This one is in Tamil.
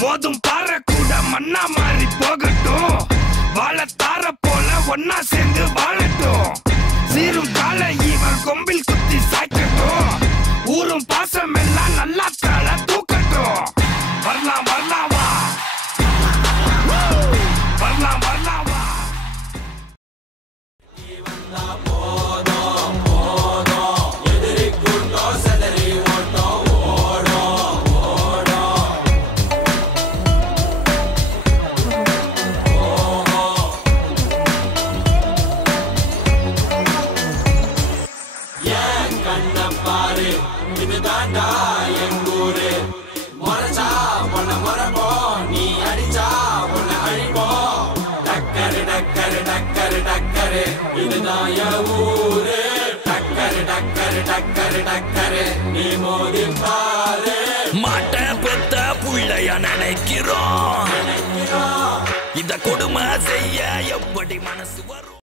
மோதும் பாறை கூட மண்ணா மாறி போகட்டும். வாழத்தார போல ஒன்னா சேர்ந்து வாழட்டும். சீரும் கால இவன் கொம்பில் குத்தி சாய்க்கட்டும். ஊரும் பாசம் எல்லாம் நல்லா தலை தூக்கட்டும். வரலாம் வரலாம் வா, வரலாம் வரலாம் வா. பாரு இதுதாண்டா எங்கூரு. மொரச்சா பொண்ண மொரப்போம், நீ அடிச்சா பொண்ண அழிப்போம். டக்கரு டக்கரு டக்கரு டக்கரு இதுதான் என் ஊரு. டக்கரு டக்கரு டக்கரு டக்கரு நீ மோதி பாரு. மாட்ட பெத்த புள்ளைய நினைக்கிறோம். இந்த கொடுமை செய்ய எப்படி மனசு வரும்?